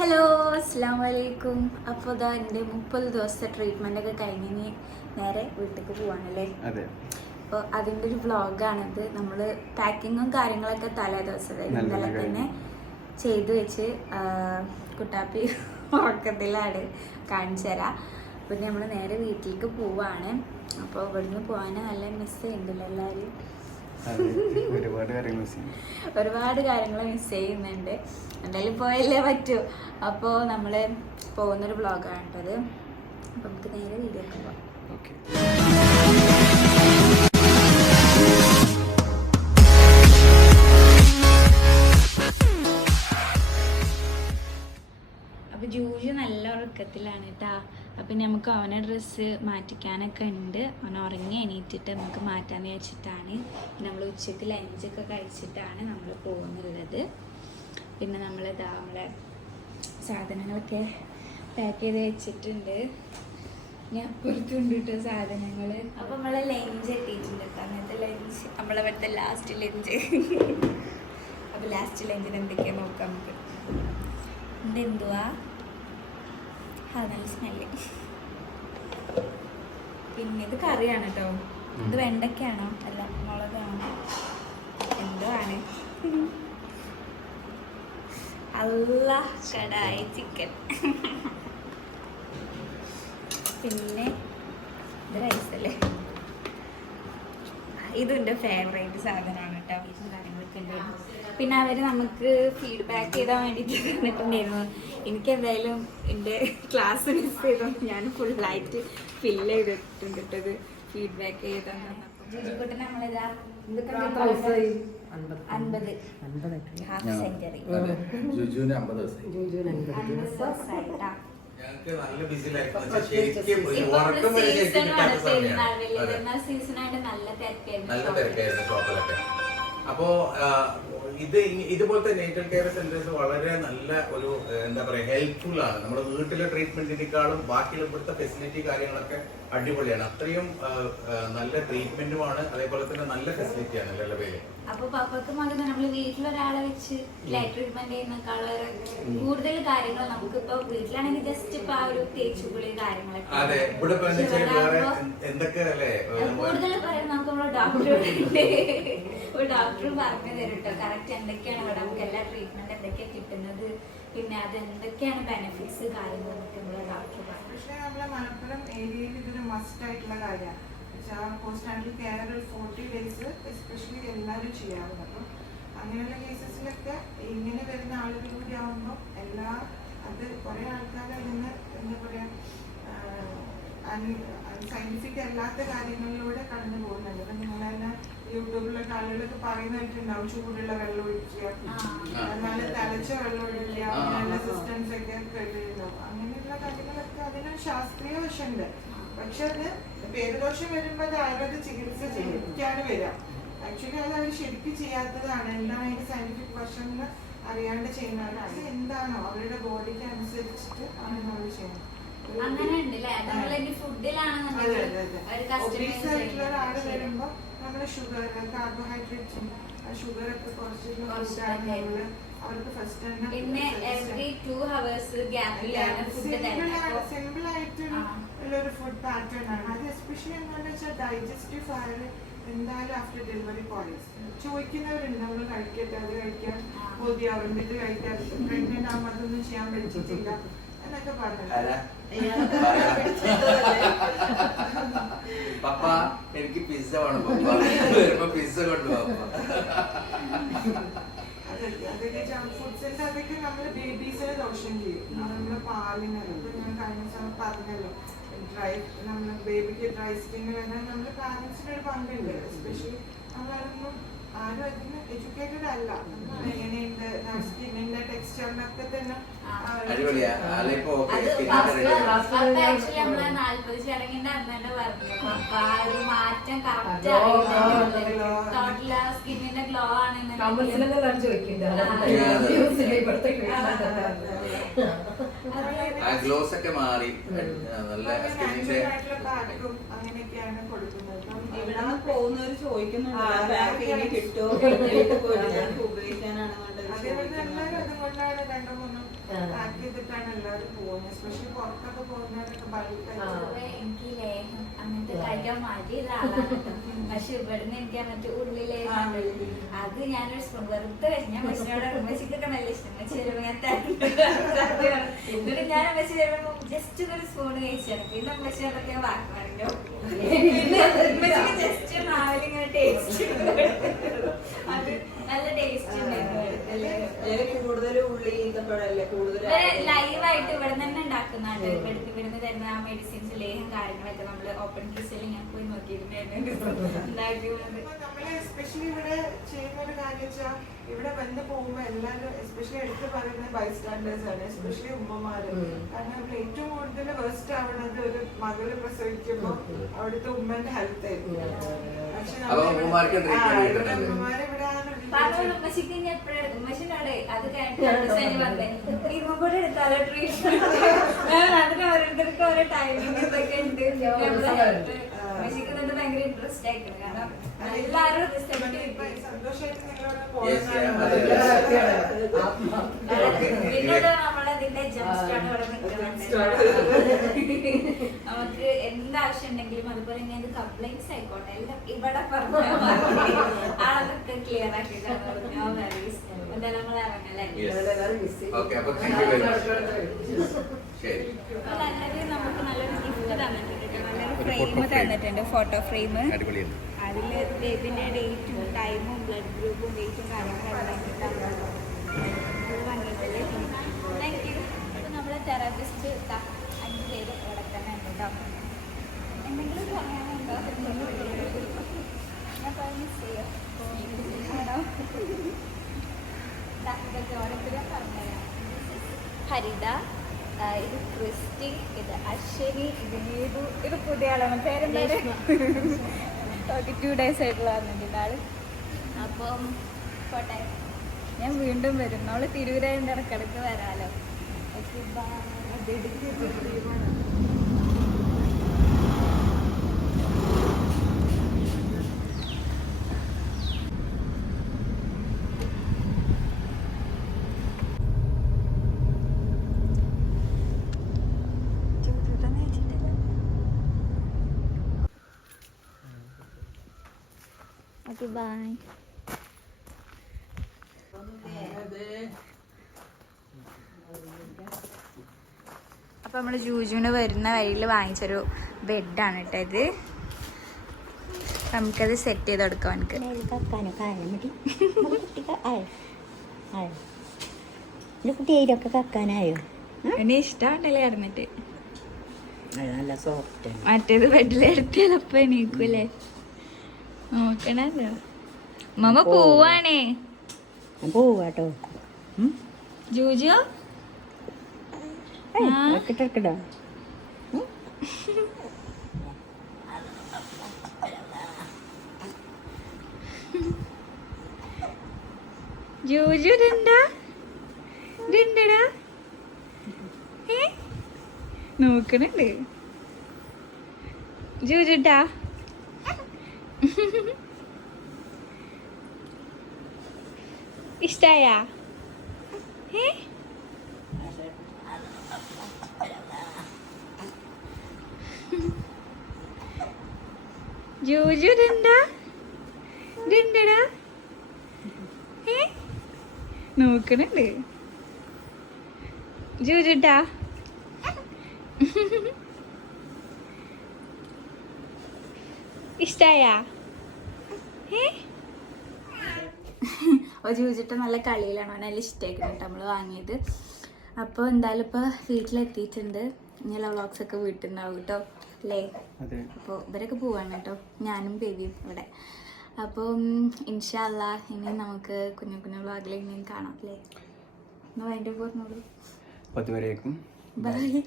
Hello അസ്സാം വലൈക്കും അപ്പോൾ ഇതാ എന്റെ മുപ്പത് ദിവസത്തെ ട്രീറ്റ്മെന്റ് ഒക്കെ കഴിഞ്ഞ് നേരെ വീട്ടിലേക്ക് പോവാണല്ലേ? അപ്പോൾ അതിന്റെ ഒരു വ്ളോഗാണിത്. നമ്മൾ പാക്കിങ്ങും കാര്യങ്ങളൊക്കെ തലേ ദിവസം ഇന്നലെ തന്നെ ചെയ്തു വെച്ച് കുട്ടാപ്പി ഉറക്കത്തിലാണ് കാണിച്ചു തരാം. പിന്നെ നമ്മൾ നേരെ വീട്ടിലേക്ക് പോവാണ്. അപ്പോൾ ഇവിടുന്ന് പോകാൻ നല്ല മിസ് ചെയ്യുന്നുണ്ടല്ലോ എല്ലാവരും ഒരുപാട് കാര്യങ്ങൾ മിസ് ഒരുപാട് കാര്യങ്ങൾ മിസ് ചെയ്യുന്നുണ്ട്. എന്തായാലും പോയല്ലേ പറ്റൂ. അപ്പോൾ നമ്മൾ പോകുന്നൊരു ബ്ലോഗാണ് കേട്ടത്. അപ്പോൾ നമുക്ക് നേരെ വീഡിയോ പോവാം. ഓക്കെ അപ്പം നമുക്ക് അവനെ ഡ്രസ്സ് മാറ്റിക്കാനൊക്കെ ഉണ്ട്. അവൻ ഉറങ്ങി എണീറ്റിട്ട് നമുക്ക് മാറ്റാന്ന് വെച്ചിട്ടാണ് നമ്മൾ ഉച്ചയ്ക്ക് ലഞ്ചൊക്കെ കഴിച്ചിട്ടാണ് നമ്മൾ പോകുന്നുള്ളത്. പിന്നെ നമ്മൾ ഇതാ നമ്മളെ സാധനങ്ങളൊക്കെ പാക്ക് ചെയ്ത് വെച്ചിട്ടുണ്ട്. ഞാൻ പുറത്തുണ്ട് കേട്ടോ സാധനങ്ങൾ അപ്പം നമ്മളെ ലഞ്ച് എത്തിയിട്ടുണ്ട് കേട്ടോ. അങ്ങനത്തെ ലഞ്ച് നമ്മളെ ഇവിടുത്തെ ലാസ്റ്റ് ലഞ്ച് അപ്പോൾ ലാസ്റ്റ് ലഞ്ചിന് എന്തൊക്കെയാണ് നോക്കാം നമുക്ക്. എന്തെന്തുവാ അത് നല്ല സ്മെല്ല് പിന്നെ ഇത് കറിയാണ് കേട്ടോ ഇത് വെണ്ടയ്ക്കാണോ? അല്ല മുളകാണോ? എന്തോ ആണ്. അല്ല കടായി ചിക്കൻ. പിന്നെ ഇത് റൈസ് അല്ലേ? ഇതും എന്റെ ഫേവറേറ്റ് സാധനമാണ്. ഈ കാര്യങ്ങളൊക്കെ ഉണ്ടായിരുന്നു. പിന്നെ അവർ നമുക്ക് ഫീഡ്ബാക്ക് ചെയ്താൻ വേണ്ടിയിട്ട് തന്നിട്ടുണ്ടായിരുന്നു. എനിക്ക് എന്തായാലും എന്റെ ക്ലാസ് മിസ് ചെയ്തോണ്ട് ഞാൻ ഫുള്ളായിട്ട് ഫിൽ ചെയ്തിട്ടുണ്ട് കേട്ടത് ഫീഡ്ബാക്ക് ചെയ്താൽ ജിജിക്കുട്ടൻ നമ്മളിതാ അൻപത്. ഹാഫ് സെഞ്ചുറി ജുജുവിന് അമ്പത് ദിവസം അൻപത്. ദിവസമായിട്ടാ ഞങ്ങൾക്ക് നല്ല ബിസി സീസണായിട്ട് നല്ല തിരക്കായിരുന്നു നല്ല തിരക്കായിരുന്നു ഷോപ്പിലൊക്കെ അപ്പോ ഇത് ഇതുപോലെ ഇതുപോലത്തെ നേറ്റൽ കെയർ സെന്റേഴ്സ് വളരെ നല്ല ഒരു എന്താ പറയുക ഹെൽപ്ഫുൾ ആണ്. നമ്മുടെ വീട്ടിലെ ട്രീറ്റ്മെന്റിനേക്കാളും ബാക്കിയുള്ള ഇവിടുത്തെ ഫെസിലിറ്റി കാര്യങ്ങളൊക്കെ അടിപൊളിയാണ്. അത്രയും നല്ല ട്രീറ്റ്മെന്റുമാണ് അതേപോലെ തന്നെ നല്ല ഫെസിലിറ്റിയാണ് ലലബയിൽ അപ്പൊ പപ്പക്ക് മകൻ നമ്മൾ വീട്ടിലൊരാളെ വെച്ച് ട്രീറ്റ്മെന്റ് ചെയ്യുന്നേക്കാളേറെ കൂടുതൽ കാര്യങ്ങൾ നമുക്ക് ഇപ്പൊ വീട്ടിലാണെങ്കിൽ ജസ്റ്റ് ഇപ്പൊ ആ ഒരു തേച്ചുപുളി കാര്യങ്ങളൊക്കെ അതെ ഇവിടെ എന്തൊക്കെ അല്ലേ? കൂടുതൽ പറയാൻ നമുക്ക് ഡോക്ടർ ഒരു ഡോക്ടർ പറഞ്ഞു തരും കേട്ടോ കറക്റ്റ് എന്തൊക്കെയാണ് ഇവിടെ നമുക്ക് എല്ലാ ട്രീറ്റ്മെന്റ് എന്തൊക്കെയാ കിട്ടുന്നത്? പിന്നെ അത് എന്തൊക്കെയാണ് ബെനിഫിറ്റ്സ് കാര്യങ്ങളൊക്കെ നമ്മുടെ ഡോക്ടർ പറഞ്ഞു. പക്ഷേ നമ്മളെ മലപ്പുറം ഏരിയയിൽ ഇതൊരു മസ്റ്റ് ആയിട്ടുള്ള കാര്യമാണ് നാട്ടിൽ കെയർ ഫോർട്ടി ഡേയ്സ് എസ്പെഷ്യലി എല്ലാവരും ചെയ്യാറുണ്ട്. അപ്പം അങ്ങനെയുള്ള കേസസിലൊക്കെ ഇങ്ങനെ വരുന്ന ആളുകൾ കൂടി ആവുമ്പോൾ എല്ലാ അത് കുറേ ആൾക്കാർ അതിന് എന്താ പറയുക സയന്റിഫിക് അല്ലാത്ത കാര്യങ്ങളിലൂടെ കടന്നു പോകുന്നുണ്ട്. അപ്പം യൂട്യൂബിലൊക്കെ ആളുകളൊക്കെ പറയുന്നതായിട്ടുണ്ടാവും ചൂടുള്ള വെള്ളം ഒഴിക്കുക. നല്ല തിളച്ച വെള്ളം ഒഴിക്കുക നല്ല സിസ്റ്റംസ് ഒക്കെ കേട്ടിട്ടുണ്ടാവും. അങ്ങനെയുള്ള കാര്യങ്ങളൊക്കെ അതിന് ശാസ്ത്രീയ വശമുണ്ട്. പക്ഷെ അത് പേരുദോഷം വരുമ്പോൾ അത് ആയുർവേദ ചികിത്സ ചെയ്യിക്കാണ് വരാം. ആക്ച്വലി അത് അവർ ശരിക്കും ചെയ്യാത്തതാണ്. എന്താണ് അതിന്റെ സയന്റിഫിക് വശം അറിയാണ്ട് ചെയ്യുന്നതാണ്. അത് എന്താണോ അവരുടെ ബോഡിക്ക് അനുസരിച്ചിട്ട് ആണ് നമ്മൾ ചെയ്യുന്നത്. ഒരു- അങ്ങനെ. ഫുഡിലാണെന്നുണ്ടെങ്കിൽ ഒരാൾ വരുമ്പോ നമ്മൾ ഷുഗർ കാർബോഹൈഡ്രേറ്റ്സും ഷുഗർ ഒക്കെ കുറച്ച് അവർക്ക് ഫസ്റ്റ് തന്നെ പിന്നെ എവറി ടു ഹവേഴ്സ് ഗ്യാപ്പിലാണ് ഫുഡ് തന്നെ. സിമ്പിൾ ആയിട്ടുള്ള ഒരു ഫുഡ് പാറ്റേൺ ആണ്. അത് എസ്പെഷ്യലി എന്താണെന്ന് വെച്ചാൽ ഡൈജസ്റ്റീവ് ഫയർ എന്തായാലും ആഫ്റ്റർ ഡെലിവറി പോയിസ് ചോദിക്കുന്നവരുണ്ട് നമ്മൾ കഴിക്കട്ടെ അത് കഴിക്കാൻ ഇത് കഴിക്കാൻ പ്രഗ്നന്റ് ആകുമ്പോൾ അതൊന്നും ചെയ്യാൻ പറ്റിയിട്ടില്ല? പപ്പ എനിക്ക് പിസ്സ വേണം പപ്പ. വരുമ്പോ പിസ്സ കൊണ്ടുപോകാം അതൊക്കെ ജങ്ക് ഫുഡ്സിന്റെ അതൊക്കെ നമ്മൾ ബേബീസിനെ ദോഷം ചെയ്യും. നമ്മുടെ പാലിന് ഇപ്പൊ ഞാൻ കഴിഞ്ഞ ദിവസം പറഞ്ഞല്ലോ ഡ്രൈ നമ്മൾ ബേബിക്ക് ഡ്രൈ സ്കിൻ വരാൻ നമ്മുടെ പാരന്റ്സിന് ഒരു പങ്കുണ്ട്. എസ്പെഷ്യലി നമ്മളതൊന്നും ആരും അതിന് എഡ്യൂക്കേറ്റഡ് അല്ല. എങ്ങനെയുണ്ട്? സ്കിന്നിന്റെ ടെക്സ്ചറിനൊക്കെ തന്നെ അടിപൊളിയാ. ആ ഒരു മാറ്റം കറക്റ്റ് ടോട്ടൽ സ്കിന്നിന്റെ ഗ്ലോ കമൽസിനെ ആണ് ആ ഗ്ലോസ് ഒക്കെ മാറി. നല്ല സ്കിന്നിന്റെ അങ്ങനെയൊക്കെയാണ് കൊടുക്കുന്നത്. ഇവിടെ പോകുന്നവർ ചോദിക്കുന്നുണ്ട് കിട്ടുമോ എല്ലാവരും അതുകൊണ്ടാണ് രണ്ടു മൂന്നോ. പാക്ക് ചെയ്ത് എല്ലാവരും പോകുന്നത് എസ്പെഷ്യലി പുറത്തൊക്കെ പോകുന്നവരൊക്കെ ബൾക്കായിട്ട് പൊതുവെ എനിക്ക് ഈ ലേഹം അങ്ങനത്തെ കഴിക്കാൻ മടിയുള്ള ആളാണ് കേട്ടോ. പക്ഷെ ഇവിടുന്ന് എനിക്ക് അങ്ങനത്തെ ഉള്ളി അത് ഞാനൊരു സ്പൂൺ വെറുതെ ഞാൻ മെസ്സിക്കൊക്കെ നല്ല ഇഷ്ടം. ഞാൻ. എന്നിട്ട് ഞാൻ അമ്മച്ചി വരുമ്പോ ജസ്റ്റ് ഒരു സ്പൂൺ കഴിച്ചാണ് പിന്നെ പറഞ്ഞു മെസ്സിക്ക് ജസ്റ്റ് മാവിലിങ്ങനെ ടേസ്റ്റ് അത് നല്ല ടേസ്റ്റ് ഉണ്ടായിരുന്നു അതിൽ കൂടുതൽ ഈന്തപ്പഴല്ലേ കൂടുതൽ ലൈവായിട്ട് ഇവിടെ തന്നെ ഉണ്ടാക്കുന്നുണ്ട് ഇവിടുന്ന് ഇവിടുന്ന് തരുന്ന ആ മെഡിസിൻസ് ലേഹം കാര്യങ്ങളൊക്കെ നമ്മൾ ഓപ്പൺ കിച്ചണിൽ ഞാൻ പോയി എസ്പെഷ്യലി ഇവിടെ ചെയ്യുന്ന ഒരു കാര്യം വെച്ചാൽ ഇവിടെ വന്ന് പോകുമ്പോ എല്ലാവരും എസ്പെഷ്യലി എടുത്ത് പറയുന്നത് ബൈസ്റ്റാൻഡേഴ്സ് ആണ്. എസ്പെഷ്യലി ഉമ്മമാര്. കാരണം ഏറ്റവും കൂടുതൽ വേസ്റ്റ് ആവുന്നത് ഒരു മകൾ പ്രസവിക്കുമ്പോ അവിടുത്തെ ഉമ്മന്റെ ഹെൽത്ത് ആയിരിക്കും. പക്ഷെ. ഉമ്മമാര് പറഞ്ഞോളൂ ഉമ്മച്ചിക്ക് ഇനി എപ്പോഴും എടുക്കും. ഉമ്മച്ചിനോട് അത് കഴിഞ്ഞിട്ട് വന്നേ. ഇവ കൂടെ എടുത്താലോ ട്രീറ്റ്മെന്റ് അതിന് ഓരോരുത്തർക്ക് ഓരോ ടൈമിംഗ് ഇതൊക്കെ ഉണ്ട്. ഉമ്മച്ചിക്ക് ഇത് ഭയങ്കര ഇൻട്രസ്റ്റ് ആയിട്ടുണ്ട് കാരണം എല്ലാവരും നമ്മളതിന്റെ ജംസ്റ്റാണ് ഇവിടെ നിൽക്കുന്നുണ്ട് നമുക്ക് എന്താവശ്യം ഉണ്ടെങ്കിലും അതുപോലെ തന്നെ കംപ്ലൈൻസ് ആയിക്കോട്ടെ. എല്ലാം ഇവിടെ പറഞ്ഞാൽ അതൊക്കെ ക്ലിയർ ആക്കി നോ വെറീസ് എന്തായാലും നമ്മൾ ഇറങ്ങല്ലേ ഓക്കെ അപ്പൊ താങ്ക് യു വെരി മച്ച് ശരി. അപ്പൊ നല്ലൊരു നമുക്ക് നല്ലൊരു ഗിഫ്റ്റ് തന്നിട്ടുണ്ട്. നല്ലൊരു ഫ്രെയിം തന്നിട്ടുണ്ട്. ഫോട്ടോ ഫ്രെയിം അതിൽ ഇതിന്റെ ഡേറ്റും ടൈമും ബ്ലഡ് ഗ്രൂപ്പും ഡേറ്റും കാര്യങ്ങളെല്ലാം ഭംഗിയില്ലേ താങ്ക് യു നമ്മളെ തെറാപ്പിസ്റ്റ് അഞ്ച് പേര് ഇവിടെ തന്നെ ഉണ്ട് കേട്ടോ എന്തെങ്കിലും പറയാനുണ്ടോ ഞാൻ പറഞ്ഞു ചെയ്യാം ആണോ ദാ ഇതൊക്കെ ഓരോരുത്തരും പറഞ്ഞുതരാം ഹരിത ഇത് ക്രിസ്റ്റി ഇത് അശ്വനി ഇത് നീതു ഇത് പുതിയ ആളാണ്. പേരെന്താണ്? ഓക്കെ ടു ഡേയ്സ് ആയിട്ടുള്ള വന്നിട്ടുണ്ട് ആൾ അപ്പം ഞാൻ വീണ്ടും വരും. നമ്മൾ തിരൂരായ ഇടക്കിടക്ക് വരാലോ. ഓക്കെ ഓക്കെ ബൈ അപ്പൊ നമ്മൾ ജൂജുവിന് വരുന്ന വഴിയിൽ വാങ്ങിച്ചൊരു ബെഡാണ് കേട്ടോ ഇത്. നമുക്കത് സെറ്റ് ചെയ്ത് കൊടുക്കാം എനിക്ക് എന്റെ കുട്ടി അതിലൊക്കെ കക്കാനായോ? എന്നെ ഇഷ്ടമുണ്ടല്ലേ അറിഞ്ഞിട്ട് മറ്റേത് ബെഡിലെടുത്ത് ചിലപ്പോ എണീക്കൂലേ നോക്കണല്ലോ. മമ്മ പോവാണേ. പോവാട്ടോ. ജൂജു ജൂജു ഇതെന്താ? ഇതെന്തടാ? നോക്കണുണ്ട്. ജൂജുട്ടാ. ഇഷ്ടായ? ഏ? ജൂജു ഇതെന്താ? ഇതെന്തടാ? ഏ? നോക്കണുണ്ട്. ജൂജുട്ടാ ഇഷ്ടായ? അപ്പോൾ ചോദിച്ചിട്ട് നല്ല കളിയിലാണ്. അവനെ നല്ല ഇഷ്ടമായിരിക്കും കേട്ടോ നമ്മൾ വാങ്ങിയത്. അപ്പോൾ എന്തായാലും ഇപ്പോൾ വീട്ടിലെത്തിയിട്ടുണ്ട്. ഇനിയുള്ള വ്ളോഗ്സ് ഒക്കെ വീട്ടിലുണ്ടാവും കേട്ടോ. അല്ലേ? അതെ. അപ്പോൾ ഇവരൊക്കെ പോവാണ് കേട്ടോ. ഞാനും ബേബിയും ഇവിടെ. അപ്പോൾ ഇൻഷാല്ല ഇനി നമുക്ക് കുഞ്ഞു കുഞ്ഞു വ്ളോഗിൽ ഇനിയും കാണാം അല്ലേ? എന്നാൽ വേണ്ടി അതുവരേക്കും ബൈ